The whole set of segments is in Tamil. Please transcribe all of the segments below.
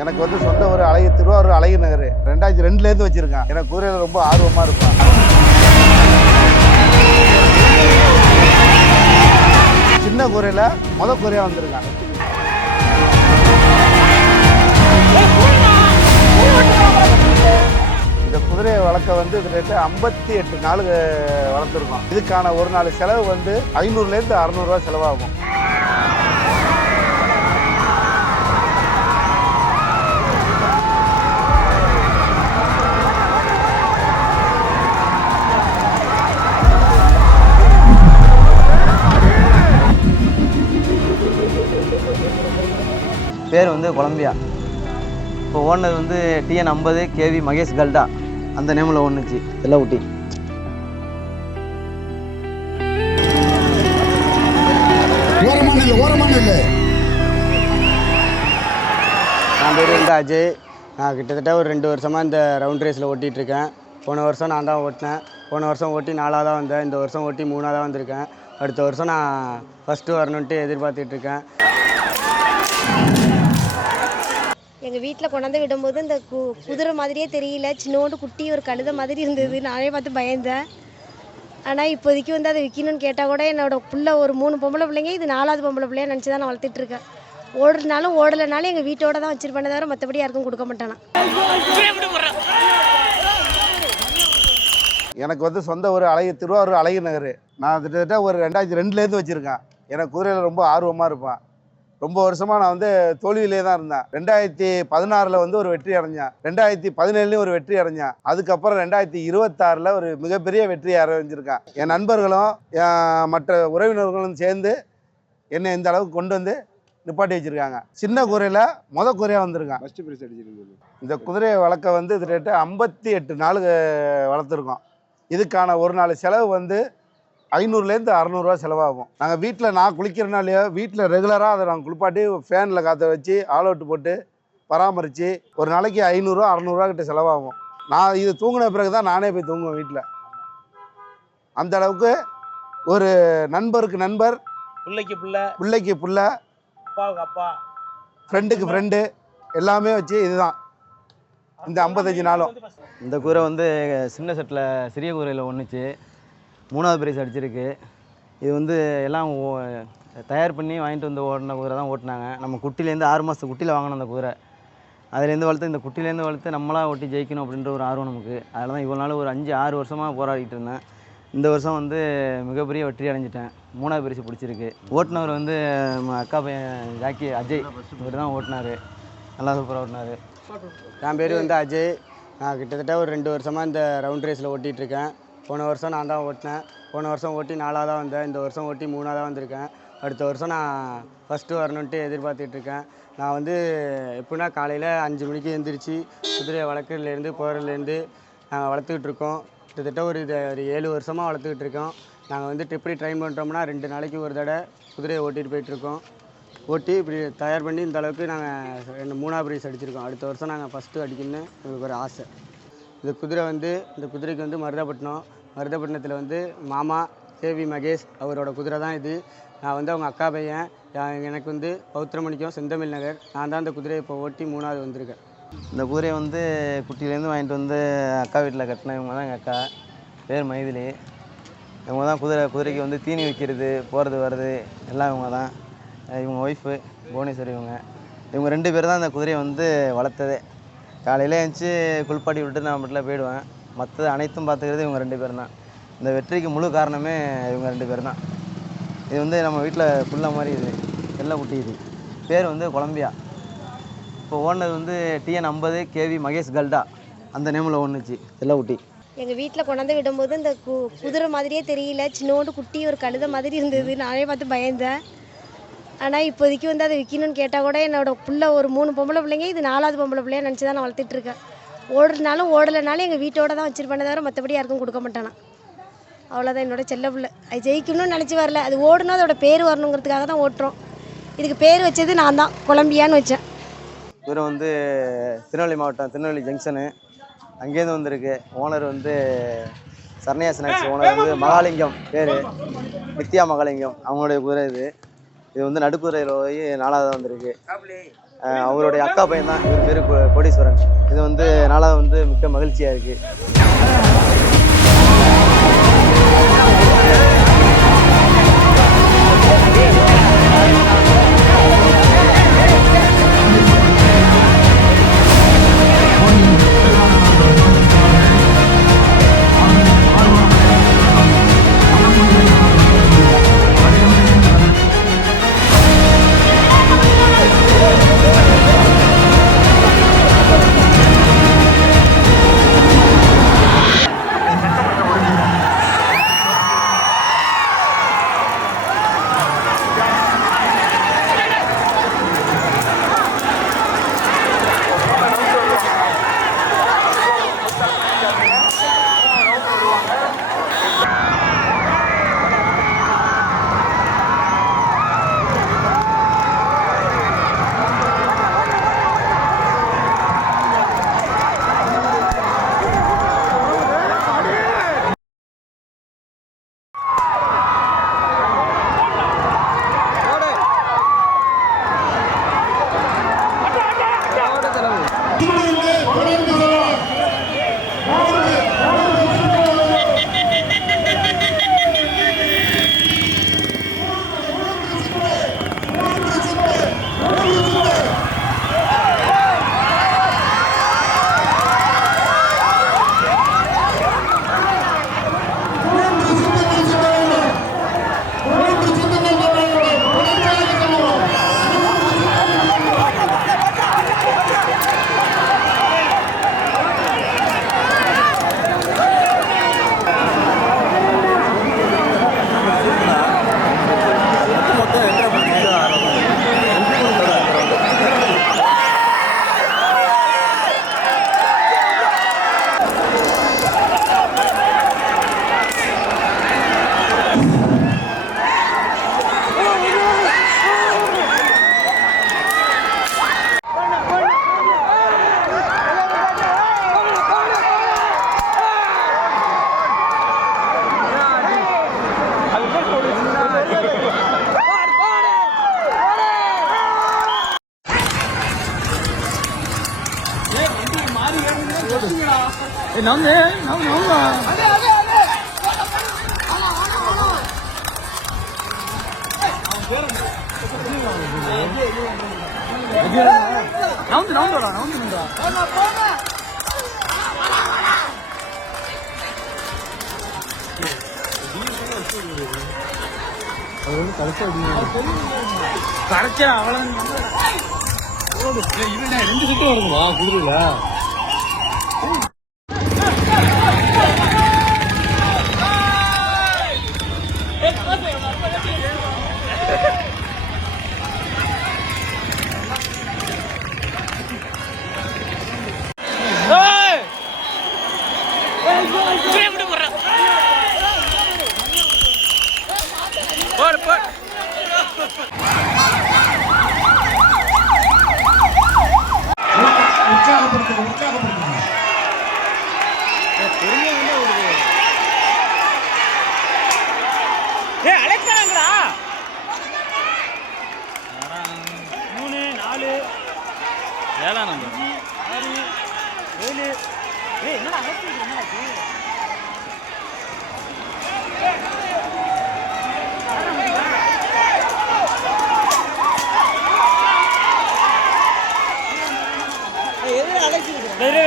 எனக்கு வந்து சொந்த ஒரு அழகு திருவாரூர் அழகு நகர் 2002லேருந்து வச்சுருக்கேன். எனக்கு குதிரையில் ரொம்ப ஆர்வமாக இருப்பேன். சின்ன குதிரையில் குதிரையாக வந்திருக்காங்க. இந்த குதிரையை வளர்க்க வந்து கிட்டத்தட்ட 58 நாள் வளர்த்துருக்கோம். இதுக்கான ஒரு நாள் செலவு வந்து 500லேருந்து 600 ரூபா செலவாகும். பேர் வந்து கொலம்பியா. இப்போ ஓனர் வந்து TN50 KV மகேஷ் கல்டா அந்த நேமில் ஒன்றுச்சு எல்லாம் ஊட்டி. நான் பேர் வந்து அஜய். நான் கிட்டத்தட்ட ஒரு 2 வருஷமாக இந்த ரவுண்ட் ரேஸில் ஓட்டிகிட்ருக்கேன். போன வருஷம் நான் தான் ஓட்டினேன். போன வருஷம் ஓட்டி 4ஆக தான் வந்தேன். இந்த வருஷம் ஓட்டி 3ஆக வந்திருக்கேன். அடுத்த வருஷம் நான் ஃபஸ்ட்டு வரணுன்ட்டு எதிர்பார்த்துட்ருக்கேன். எங்கள் வீட்டில் கொண்டாந்து விடும்போது இந்த குதிரை மாதிரியே தெரியல, சின்னோண்டு குட்டி ஒரு கழுதை மாதிரி இருந்தது. நானே பார்த்து பயந்தேன். ஆனால் இப்போதைக்கு வந்து அதை விற்கணும்னு கேட்டால் கூட என்னோடய பிள்ளை ஒரு 3 பொம்பளை பிள்ளைங்க, இது 4வது பொம்பளை பிள்ளையா நினச்சி தான் நான் வளர்த்துட்ருக்கேன். ஓடுறதுனாலும் ஓடலைனாலும் எங்கள் வீட்டோட தான் வச்சிருப்பேனே தவிர மற்றபடி யாருக்கும் கொடுக்க மாட்டேனா. எனக்கு வந்து சொந்த ஒரு திருவாரூர் அழகு நகர். நான் கிட்டத்தட்ட ஒரு 2002லேருந்து வச்சுருக்கேன். எனக்கு குதிரையில் ரொம்ப ஆர்வமாக இருப்பேன். ரொம்ப வருஷமாக நான் வந்து தோல்வியிலே தான் இருந்தேன். 2016ல் வந்து ஒரு வெற்றி அடைஞ்சேன். 2017லேயும் ஒரு வெற்றி அடைஞ்சேன். அதுக்கப்புறம் 2026ல் ஒரு மிகப்பெரிய வெற்றியை அடைஞ்சிருக்கேன். என் நண்பர்களும் மற்ற உறவினர்களும் சேர்ந்து என்னை இந்த அளவுக்கு கொண்டு வந்து நிப்பாட்டி வச்சுருக்காங்க. சின்ன குதிரையில் குதிரையாக வந்திருக்கேன். ஃபஸ்ட்டு பிரைஸ் அடிச்சிருக்கேன். இந்த குதிரையை வளர்க்க வந்து கிட்டத்தட்ட 58 நாள் வளர்த்துருக்கோம். இதுக்கான ஒரு நாள் செலவு வந்து 500லேருந்து 600 ரூபா செலவாகும். நாங்கள் வீட்டில் நான் குளிக்கிறனாலேயோ வீட்டில் ரெகுலராக அதை நாங்கள் குளிப்பாட்டி ஃபேனில் காற்ற வச்சு ஆல் அவுட் போட்டு பராமரித்து ஒரு நாளைக்கு 500 600 கிட்ட செலவாகும். நான் இது தூங்கின பிறகு தான் நானே போய் தூங்குவேன் வீட்டில். அந்த அளவுக்கு ஒரு நண்பருக்கு நண்பர், பிள்ளைக்கு பிள்ளை, அப்பாவுக்கு அப்பா, ஃப்ரெண்டுக்கு ஃப்ரெண்டு எல்லாமே வச்சு இதுதான் இந்த 55 நாளும். இந்த குதிரை வந்து சின்ன செட்டில் சிறிய குதிரையில் ஒன்றுச்சு 3வது பிரைஸ் அடிச்சிருக்கு. இது வந்து எல்லாம் தயார் பண்ணி வாங்கிட்டு வந்து ஓடின குதிரை தான் ஓட்டினாங்க. நம்ம குட்டிலேருந்து 6 மாதத்து குட்டியில் வாங்கினோம் அந்த குதிரை. அதுலேருந்து வளர்த்து இந்த குட்டிலேருந்து வளர்த்து நம்மளாக ஓட்டி ஜெயிக்கணும் அப்படின்ற ஒரு ஆர்வம் நமக்கு. அதில் தான் இவ்வளோ நாள் ஒரு 5-6 வருஷமாக போராடிட்டு இருந்தேன். இந்த வருஷம் வந்து மிகப்பெரிய வெற்றி அடைஞ்சிட்டேன். 3வது பரிசு பிடிச்சிருக்கு. ஓட்டுனவர் வந்து நம்ம அக்கா பையன் ஜாக்கி அஜய், இவர் தான் ஓட்டினார். நல்லா சூப்பராக ஓட்டினார். என் பேர் வந்து அஜய். நான் கிட்டத்தட்ட ஒரு 2 வருஷமாக இந்த ரவுண்ட் ரேஸில் ஓட்டிகிட்ருக்கேன். போன வருஷம் நான் தான் ஓட்டினேன். போன வருஷம் ஓட்டி 4ஆக தான் வந்தேன். இந்த வருஷம் ஓட்டி 3ஆக வந்திருக்கேன். அடுத்த வருஷம் நான் ஃபஸ்ட்டு வரணுன்ட்டு எதிர்பார்த்துட்ருக்கேன். நான் வந்து எப்படின்னா காலையில் 5 மணிக்கு எழுந்திரிச்சு குதிரையை வளர்க்குறதுலேருந்து போகிறதுலேருந்து நாங்கள் வளர்த்துக்கிட்ருக்கோம். கிட்டத்தட்ட ஒரு 7 வருஷமாக வளர்த்துக்கிட்ருக்கோம். நாங்கள் வந்து எப்படி ட்ரெயின் பண்ணுறோம்னா 2 நாளைக்கு ஒரு தடவை குதிரையை ஓட்டிகிட்டு போயிட்டுருக்கோம். ஓட்டி இப்படி தயார் பண்ணி இந்த அளவுக்கு நாங்கள் 3வது பிரைஸ் அடிச்சிருக்கோம். அடுத்த வருஷம் நாங்கள் ஃபஸ்ட்டு அடிக்கணும்னு எங்களுக்கு ஒரு ஆசை. இந்த குதிரைக்கு வந்து மருதப்பட்டினத்தில் வந்து மாமா KV மகேஷ் அவரோட குதிரை தான் இது. நான் வந்து அவங்க அக்கா பையன். எனக்கு வந்து பௌத்திரமணிக்கும் செந்தமிழ் நகர். நான் தான் இந்த குதிரையை இப்போ ஓட்டி 3வது வந்திருக்கேன். இந்த குதிரையை வந்து குட்டியிலேருந்து வாங்கிட்டு வந்து அக்கா வீட்டில் கட்டினவங்க தான் எங்கள் அக்கா. பேர் மைதிலி. இவங்க தான் குதிரைக்கு வந்து தீனி வைக்கிறது, போகிறது வர்றது எல்லாம் இவங்க தான். இவங்க ஒய்ஃபு புவனேஸ்வரி. இவங்க 2 பேர் தான் இந்த குதிரையை வந்து வளர்த்ததே. காலையில் எழுந்துச்சி குளிப்பாட்டி விட்டு நான் வீட்டில் போயிடுவேன். மற்றது அனைத்தும் பார்த்துக்கிறது இவங்க 2 பேர் தான். இந்த வெற்றிக்கு முழு காரணமே இவங்க 2 பேர் தான். இது வந்து நம்ம வீட்டில் ஃபுல்லாக மாதிரி இது வெள்ளை குட்டி. இது பேர் வந்து கொலம்பியா. இப்போ ஓனர் வந்து TN50 KV மகேஷ் கல்டா அந்த நேமில் ஒன்றுச்சு எல்லாம் குட்டி. எங்கள் வீட்டில் கொண்டாந்து விடும்போது இந்த குதிரை மாதிரியே தெரியல, சின்னோண்டு குட்டி ஒரு கழுதை மாதிரி இருந்தது. நானே பார்த்து பயந்தேன். ஆனால் இப்போதைக்கு வந்து அதை விற்கணும்னு கேட்டால் கூட என்னோடய பிள்ளை ஒரு 3 பொம்பளை பிள்ளைங்க, இது 4வது பொம்பளை பிள்ளையா நினச்சி தான் நான் வளர்த்துட்ருக்கேன். ஓடுறதுனாலும் ஓடலைனாலும் எங்கள் வீட்டோட தான் வச்சிருப்பேனே தவிர மற்றபடி யாருக்கும் கொடுக்க மாட்டேனா. அவ்வளோதான் என்னோட செல்ல பிள்ளை. அது ஜெயிக்கணும்னு நினச்சி வரல, அது ஓடுனா அதோட பேர் வரணுங்கிறதுக்காக தான் ஓட்டுறோம். இதுக்கு பேர் வச்சது நான் தான், கொலம்பியான்னு வச்சேன். இவர் வந்து திருநெல்வேலி மாவட்டம், திருநெல்வேலி ஜங்ஷனு, அங்கேருந்து வந்திருக்கு. ஓனர் வந்து சரண்யா ஸ்நாக்ஸ். ஓனர் வந்து மகாலிங்கம், பேர் நித்யா மகாலிங்கம். அவங்களுடைய குதிரை இது. இது வந்து நடுக்குதிரையில் போய் 4ஆவது வந்திருக்கு. அவருடைய அக்கா பையன் தான் இவர் பேர் கோடீஸ்வரன். இது வந்து என்னால் வந்து மிக்க மகிழ்ச்சியாக இருக்குது.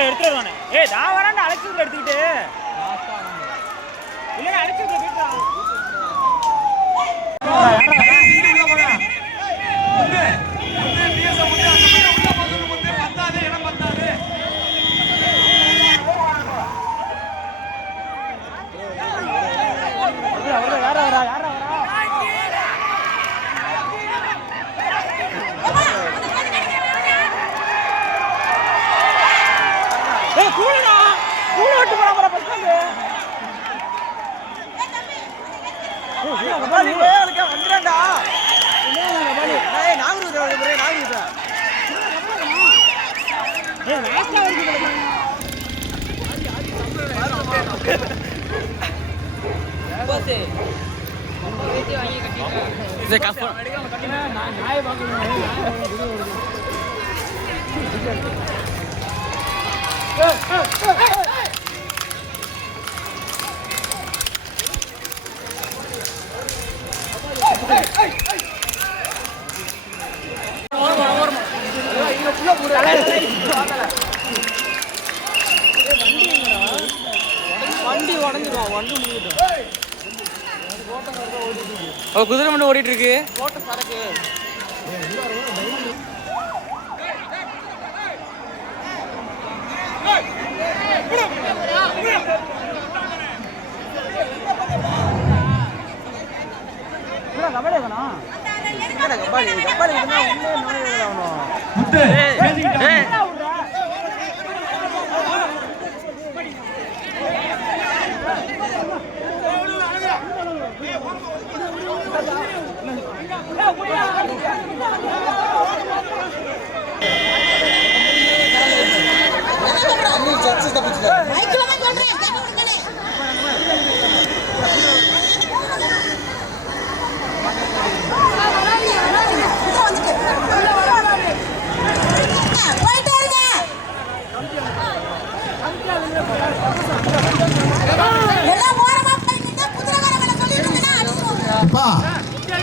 எடுத்துருவானே நான் வராண்டா அழைச்சி எடுத்துக்கிட்டு இல்லைங்க அழைச்சி குதிரை மட்டும் ஓடிட்டு இருக்கு.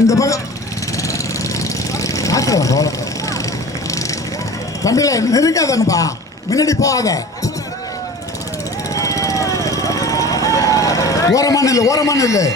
இந்த பக்கம் தம்பில நெருங்காதங்கப்பா, முன்னாடி போகாத. ஓரமான இல்லை, ஓரமான இல்லை.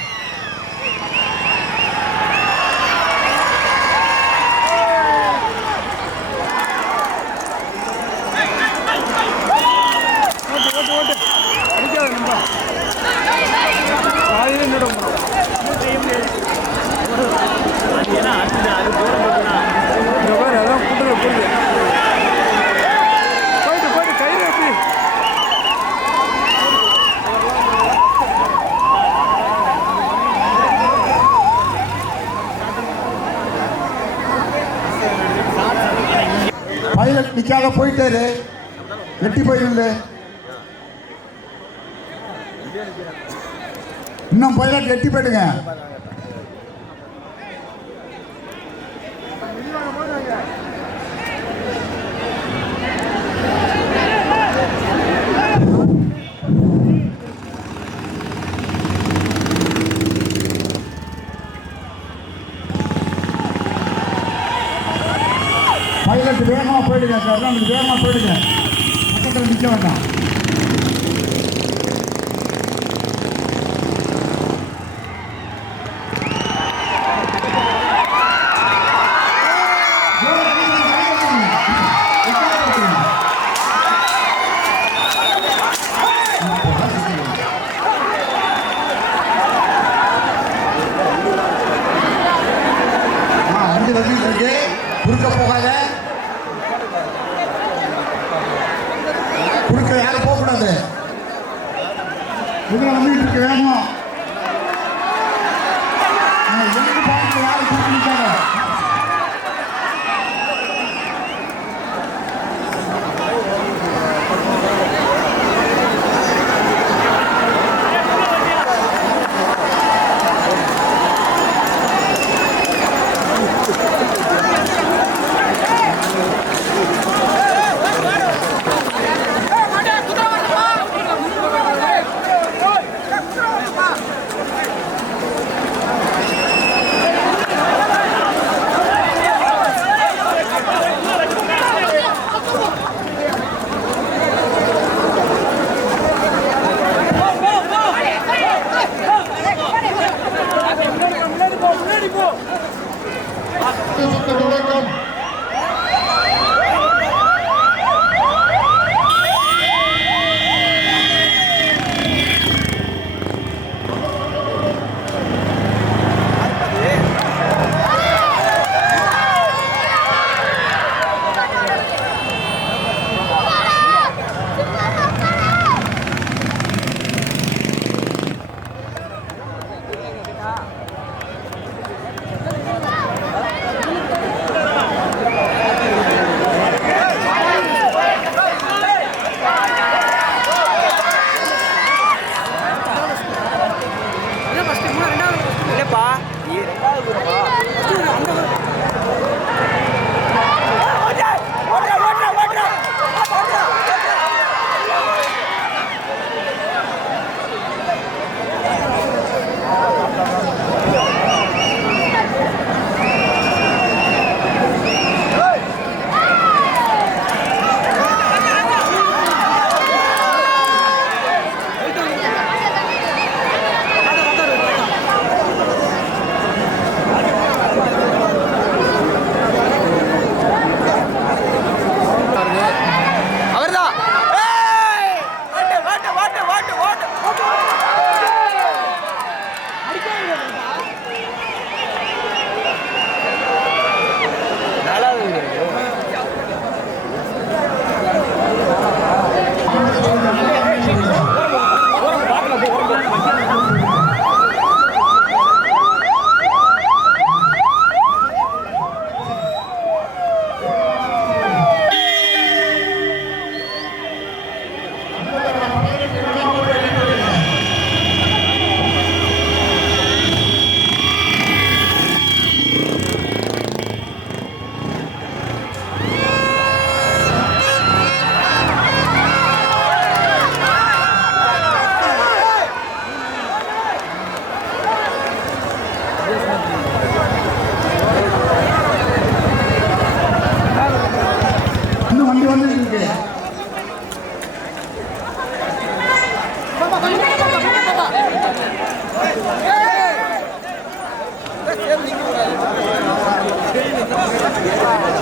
பைலட் நிக்காத போயிட்டாரு, வெட்டி போயிருந்து. இன்னும் பைலட் எட்டி போயிடுங்க. பைலட் வேகமாக போயிடுங்க சார், உங்களுக்கு வேகமாக போயிடுங்க, பக்கத்தில் நிற்க வேண்டாம். வண்டி வந்துட்டு இருக்கு, குறுக்க போகாத. குறுக்க யாரும் போகக்கூடாது. குதிரை வந்துட்டு இருக்கு, வேகமா. எனக்கு பார்த்து யாரும் குறுக்க நிற்காத. இருக்கு. Hey!